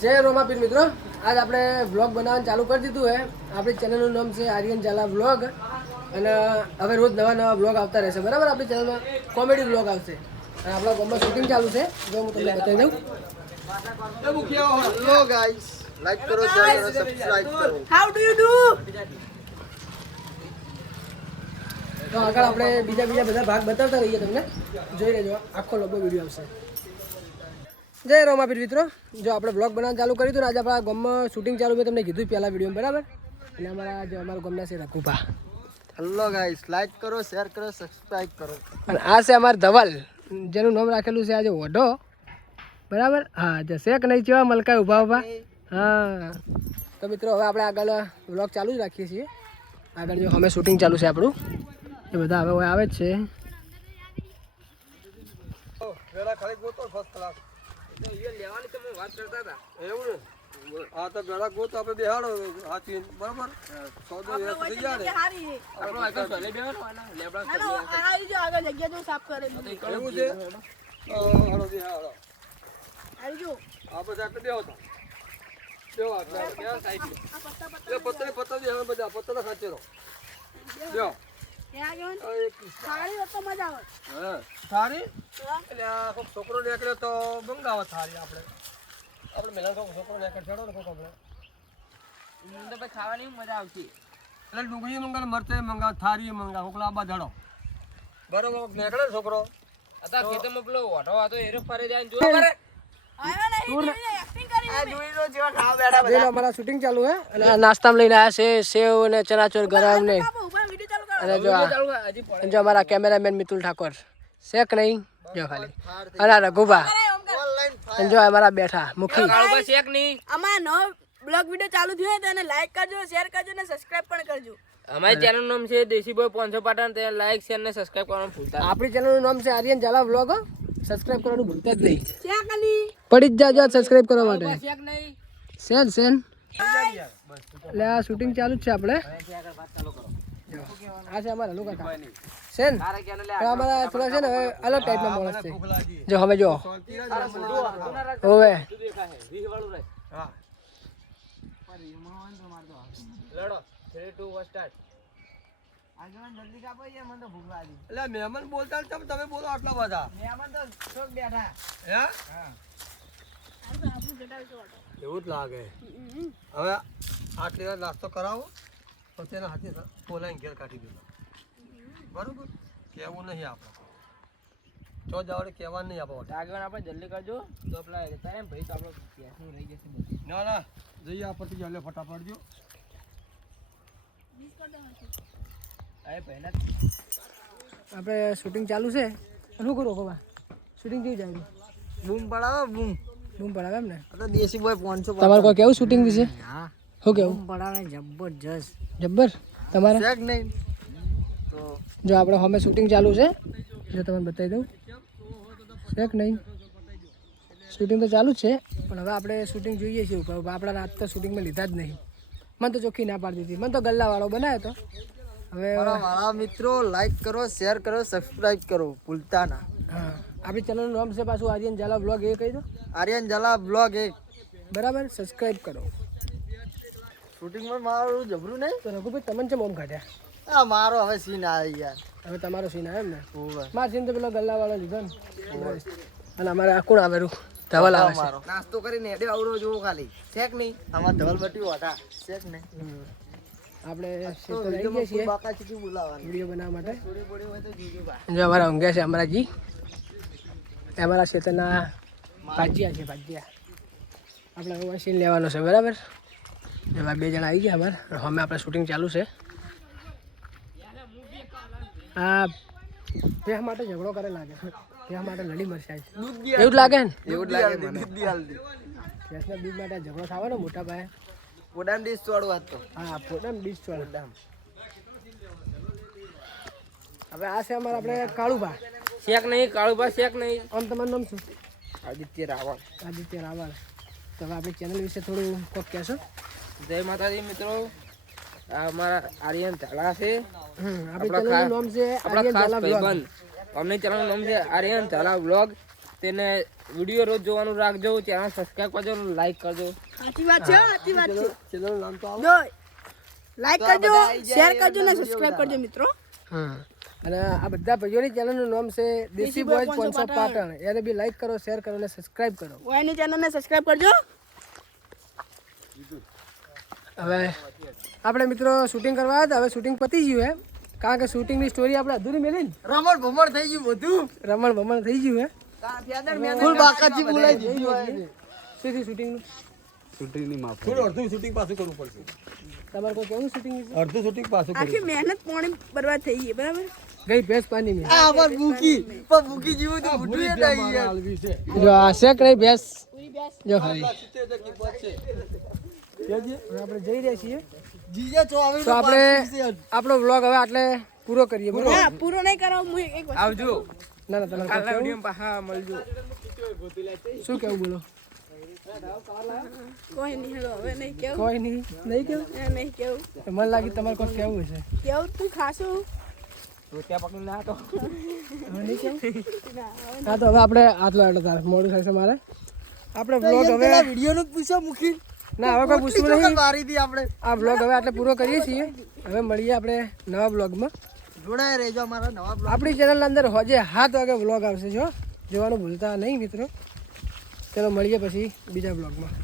જય રોમાપીર મિત્રો. આજ આપણે વ્લોગ બનાવવાનું ચાલુ કરી દીધું છે. આપણી ચેનલનું નામ છે આર્યન ઝાલા વ્લોગ અને હવે રોજ નવા નવા વ્લોગ આવતા રહેશે. બરાબર? આપણી ચેનલમાં કોમેડી વ્લોગ આવશે. અને આપણા ગામમાં શૂટિંગ ચાલુ છે. જો હું તમને બતાવી દઉં. હેલો ગાઈસ લાઈક કરો શેર કરો સબસ્ક્રાઇબ કરો. How do you do? તો આગળ આપણે બીજા બીજા બધા ભાગ બતાવતા રહીએ તમને. જોઈ લેજો. આખો લોકો વીડિયો આવશે. જય રોમાપીર મિત્રો. જો આપણે બ્લોગ બનાવવાનું ચાલુ કર્યું હતું ને આજે આપણા ગામમાં શૂટિંગ ચાલુ મેં તમને કીધું પહેલાં વીડિયો બરાબર? એટલે અમારા જો અમારા ગામના છે રઘુભા. હલો ગાઈસ લાઈક કરો શેર કરો સબસ્ક્રાઇબ કરો. અને આ છે અમાર ધવલ જેનું નામ રાખેલું છે આજે ઓઢો. બરાબર? હા જે શેક નહીં જેવા મલકાય ઊભા ઊભા. હા. તો મિત્રો હવે આપણે આગળ વ્લોગ ચાલુ જ રાખીએ છીએ. આગળ જો અમે શૂટિંગ ચાલુ છે આપણું. એ બધા હવે આવે જ છે. લેવાની તમે વાત કરતા હતા. એવું? ને હા તો વેલા ગોત આપણે બેહાડો. હાથી બરાબર? સોદો થઈ ગયા ને આપણો આગળ લેબડા આ આગળ જગ્યા સાફ કરે એવું છે? આવી બધા આપણે બેહો તો. બેહો આપણે સાઈડ આ પત્તા પત્તા પત્તા પત્તા બધા. પત્તા ખાચે રહો બેહો. એટલે આ કોઈક છોકરો નીકળ્યો તો મંગાવો થાળી આપણે. આપણે મેલા કોઈક છોકરો નીકળે છેડો ને કોઈક આપણે. ખાવાની મજા આવતી. એટલે ડુંગળી મંગાવ મરચે મંગાવ થાળી મંગાવ કોકલા લાંબા ધડો બરોબર નીકળે છોકરો. અત્યારે ખેતરમાં પેલો ઓઢો હતો એરો ફરે જાય જો કરે અમારા શૂટિંગ ચાલુ હે. અને નાસ્તામાં લઈને આવ્યા છે સેવ ને ચનાચોર ગરમ ને બાપુ, ઊભા video ચાલુ કરો. અને જો આ- જો અમારા કેમેરામેન મિતુલ ઠાકોર. શેક નહીં? જો ખાલી. અને રઘુભા અને જો અમારા બેઠા મુખી. આમાં નવો બ્લોગ વીડિયો ચાલુ થયો હોય તો એને લાઈક કરજો શેર કરજો અને સબસ્ક્રાઇબ પણ કરજો. અમારી ચેનલ નામ છે દેશી બોય પાંચસો પાટણ તે લાઈક શેર ને સબસ્ક્રાઇબ કરવાનું ભૂલતા નહીં. આપણી ચેનલનું નામ છે આર્યન ઝાલા વ્લોગ સબસ્ક્રાઇબ કરવાનું ભૂલતા જ નહીં. ખાલી. પડી જ જાજો સબસ્ક્રાઇબ કરવા માટે. શેક નહીં. સેન સેન. લે આ શૂટિંગ ચાલુ જ છે આપણે. આ છે અમારા લોકો સેન તારે ક્યાં લે પણ અમારા થોડા છે ને હવે અલગ ટાઈપના માણસ છે. જો. હવે જો. હવે. લડો. થ્રી ટુ વન સ્ટાર્ટ મહેમાન બોલતા તમે તમે બોલો આટલા બધા. હે? એવું જ લાગે. હવે આટલી નાસ્તો કરાવો. પછી એના હાથે બોલાવીને ઘેર કાઢી દેજો બરોબર કહેવું નહીં આપણે જો જવાડે કહેવાનું નહીં આપણે આગળ આપણે જલ્દી કરજો તો પેલા જતા રહે ને ભાઈ તો આપણો ગેસનું રહી જશે બધું ના ના જઈએ આપણથી જલ્દી ફટાફટ જો હવે પહેલા આપણે શૂટિંગ ચાલુ છે શું કરું બાબા શૂટિંગ કેવી જાય બૂમ પડાવો બૂમ બૂમ પડાવે એમ ને તો દેશી બોય પાંચસો તમારે કોઈ કેવું શૂટિંગ વિશે શું કેવું? પડાવે જબરજસ્ત. જબ્બર? તમારે? શેક નહીં. તો જો આપણે હમે શૂટિંગ ચાલુ છે. જો તમને બતાવી દઉં. શેક નહીં. શૂટિંગ તો ચાલુ જ છે પણ હવે આપણે શૂટિંગ જોઈએ છીએ આપણા રાત તો શૂટિંગમાં લીધા જ નહીં. મને તો ચોખ્ખી ના પાડી દીધી. મને તો ગલ્લાવાળો બનાવ્યો તો. હવે મારા મિત્રો લાઈક કરો શેર કરો સબસ્ક્રાઈબ કરો. ભૂલતા ના. હા. આપણી ચેનલનું નામ છે પાછું આર્યન ઝાલા બ્લોગ એ કહી દો. આર્યન જલા બ્લોગ એક. બરાબર? સબસ્ક્રાઈબ કરો. શૂટિંગમાં મારું જબરું નહીં? તો રઘુભાઈ તમને છે મોમ કાઢ્યા આ મારો હવે સીન આવે યાર હવે તમારો સીન આવે એમ ને? મારો સીન તો પેલો ગલ્લાવાળો લીધો ને. અને અમારે આ કોણ આવેલું ધવલ આવે છે. મારો. નાસ્તો કરીને એડે આવરો જોવો ખાલી. શેક નહીં. આમાં ધવલ બટી વાટા શેક નહીં. આપણે વીડિયો બનાવવા માટે. થોડી પડી હોય તો જીજો બા. જો અમારા ઊંઘ્યા છે અમરાજી. એ અમારા ક્ષેત્રના ભાજીયા છે ભાજીયા. આપણે હવે સીન લેવાનો છે બરાબર? એમાં બે જણા આવી ગયા અમારે. અમે આપણે શૂટિંગ ચાલુ છે. આ તે માટે ઝઘડો કરે લાગે તે માટે લડી મરશે આજ એવું લાગે ને? એવું લાગે મને. ભેંસના બીજ માટે ઝઘડો થવાનો મોટા ભાઈ પોડામ ડીશ ચોડવા હતો હા પોડામ ડીશ ચોળ હવે આ છે અમારે આપણે કાળુભા. શેક નહીં કાળુભા શેક નહીં. આમ તમારું નામ શું? આદિત્ય રાવળ. આદિત્ય રાવળ. તો હવે આપણી ચેનલ વિશે થોડું કોક કહેશો? જય માતાજી મિત્રો. આ અમારા આર્યન ઝાલા છે. આપણી નામ છે આપણા આર્યન ખાસ ભાઈબંધ. અમને ચેનલનું નામ છે આર્યન ઝાલા બ્લોગ તેને વીડિયો રોજ જોવાનું રાખજો. ચેનલ સબસ્ક્રાઇબ કરજો લાઈક કરજો. સાચી વાત છે સાચી વાત છે. ચેનલનું નામ તો આવો. લાઈક કરજો શેર કરજો ને સબસ્ક્રાઇબ કરજો મિત્રો. હા. અને આ બધા ભાઈઓની ચેનલનું નામ છે દેશી બોય પોન્સો પાટણ. એને બી લાઈક કરો શેર કરો અને સબસ્ક્રાઇબ કરો. ઓયની ચેનલને સબસ્ક્રાઇબ કરજો. હવે આપણે મિત્રો શૂટિંગ કરવા હતા. હવે શૂટિંગ પતી ગયું હે. કારણ કે શૂટિંગની સ્ટોરી આપણે અધૂરી મેલી ને. રમણ ભમણ થઈ ગયું બધું. રમણ ભમણ થઈ ગયું હે. ફૂલ બાકાજી બોલાઈ દીધી શું થયું શૂટિંગનું થોડું અડધું શૂટિંગ પાછું કરવું પડશે. તમારે કોઈ કેવું શૂટિંગ અડધું શૂટિંગ પાછું આખી મહેનત પોણી બરબાદ થઈ ગઈ બરાબર? ગઈ ભેંસ પાણી મેં. આ અમાર ભૂકી પણ ભૂકી જેવું તો ભૂટું એ યાર જો આ ભેંસ. જો? હવે આપણે જઈ રહ્યા છીએ. તો આપણે આપણો વ્લોગ હવે આટલે પૂરો કરીએ બરોબર? ના પૂરો નહીં કરો હું એક આવજો. ના ના તમારે કાલના કેવું? પાછા મળજો. શું કેવું બોલો? કોઈ નહીં હેડો હવે નહીં કેવું. કોઈ નહીં. નહીં કેવું? નહીં કેવું. મને લાગી તમારે કોઈ કેવું હશે. કેવું? તું ખાશું? રોટિયા તો. હા તો હવે આપણે આટલો આટલો તારે મોડું થાય છે મારે. આપણે વ્લોગ હવે વીડિયો નું પૂછો મૂકી ના હવે કોઈ પૂછવું નહીં. મારી હતી આપણે. આ વ્લોગ હવે આટલે પૂરો કરીએ છીએ. હવે મળીએ આપણે નવા બ્લોગમાં જોડાયા રહેજો અમારા નવા બ્લોગ આપણી ચેનલ અંદર હોજે હાથ વાગે વ્લોગ આવશે જો. જોવાનું ભૂલતા નહીં મિત્રો. ચલો મળીએ પછી બીજા બ્લોગમાં